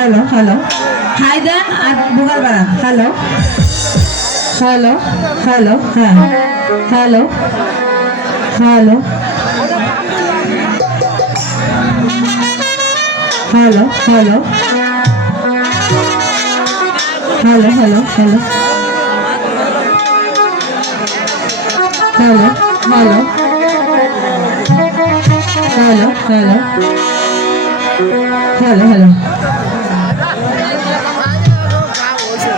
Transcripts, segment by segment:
hello hello hi দেন আর vocal বাড়ান hello hello hello হ্যাঁ hello hello hello hello hello hello hello hello hello hello hello hello hello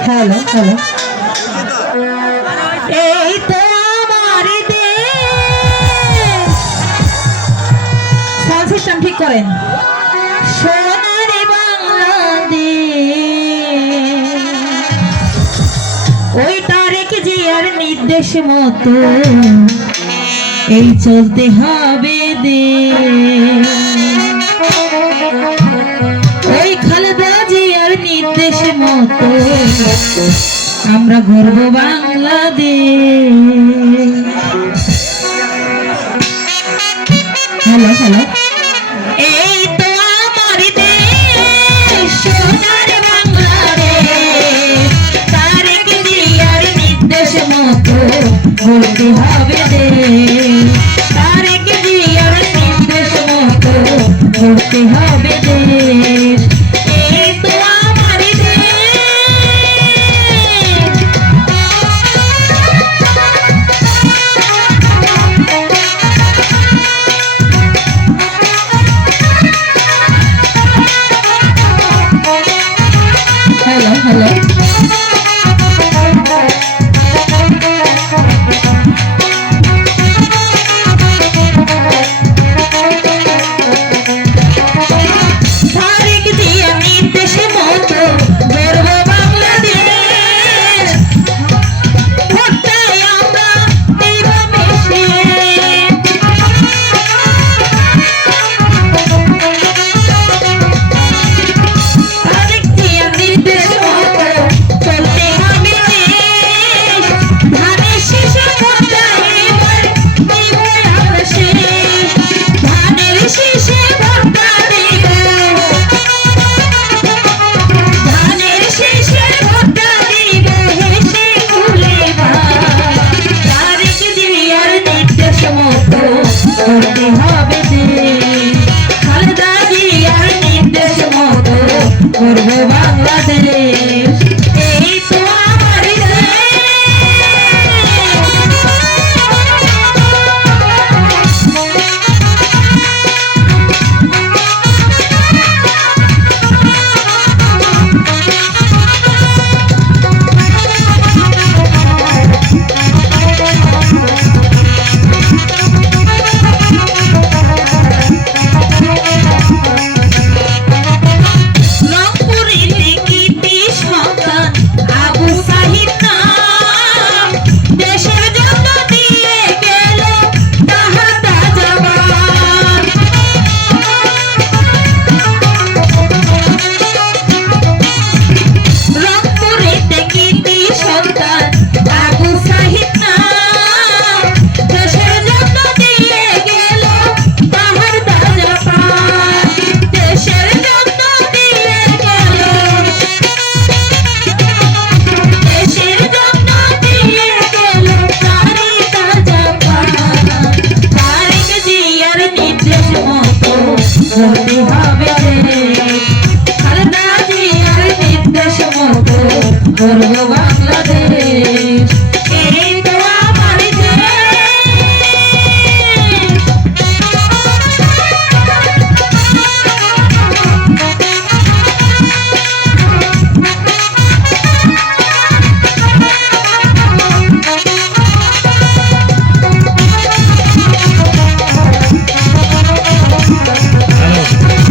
hello hello এই তো আমার দেশ sound system ঠিক করেন সোনার বাংলাদেশ ওই তারেক জিয়ার নির্দেশ মতো এই চলতে হবে দেশ ওই খালেদা জিয়ার নির্দেশ মতো আমরা গর্ব বাংলাদেশ হ্যালো হ্যালো এই তো আমার দেশ সোনার বাংলাদেশ তারেক জিয়ার নির্দেশ মতো গড়তে হবে দেশ তারেক জিয়ার নির্দেশ মতো গড়তে হবে দেশ এই তো আমার দেশ হ্যালো হ্যালো তারেক জিয়ার নির্দেশ মতো গর্ব বাংলাদেশ ভোটটাই আমরা দেব বেশি তারেক জিয়ার নির্দেশ মতো চলতে হবে দেশ ধানের শীষে ভোটটাই এবার দেব আমরা শেষ ধানের শীষে ভোটটা দেব ধানের শীষে ভোটটা দেব হেসে খুলে তারেক জিয়ার নির্দেশ মতো করতে হবে দেশ খালেদা জিয়ার নির্দেশ মতো করব বাংলাদেশ এই তো আমার রংপুরের কৃতি সন্তান আবু সাহিদ নাম দেশের জন্য দিয়ে গেল তাহাটা জবান রংপুরের কৃতি সন্তান আবু সাহিদ নাম দেশের জন্য দিয়ে গেল তাহাটা জবান দেশের জন্য দিয়ে গেল দেশের জন্য দিয়ে গেল তারিকা জবান তারেক জিয়ার নির্দেশ মতো করতে হবে দেশ খালেদা জিয়ার নির্দেশ মতো করব বাংলাদেশ এই তো আমার দেশ হ্যালো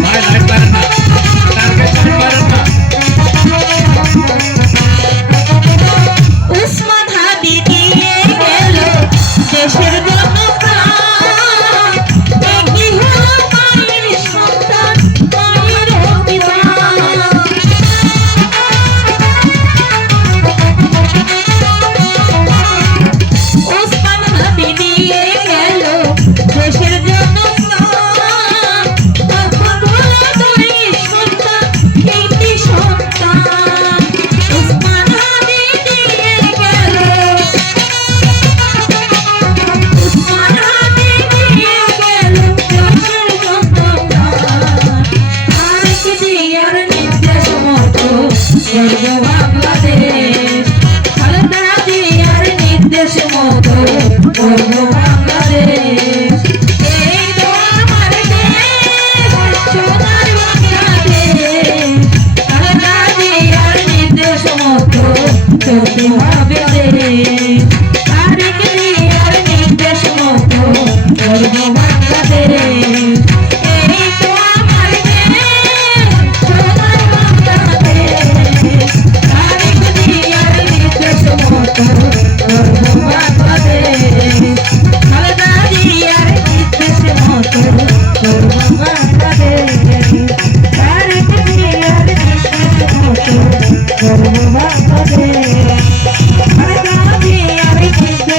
ভাই লাইট পারেন না টার্গেট পারেন না গর্ব বাংলাদেশ খালেদা জিয়ার নির্দেশ মতো গর্ব বাংলাদেশ এই তো আমার দেশ সোনার বাংলাদেশ খালেদা জিয়ার নির্দেশ মতো চলতে হবে দেশ তারেক জিয়ার নির্দেশ মতো গর্ব বাংলাদেশ এই তো আমার দেশ সোনার বাংলাদেশ তারেক জিয়ার নির্দেশ মতো গর্ব বাংলাদেশ খালেদা জিয়ার নির্দেশ মতো গর্ব বাংলাদেশ তারেক জিয়ার নির্দেশ মতো গর্ব বাংলাদেশ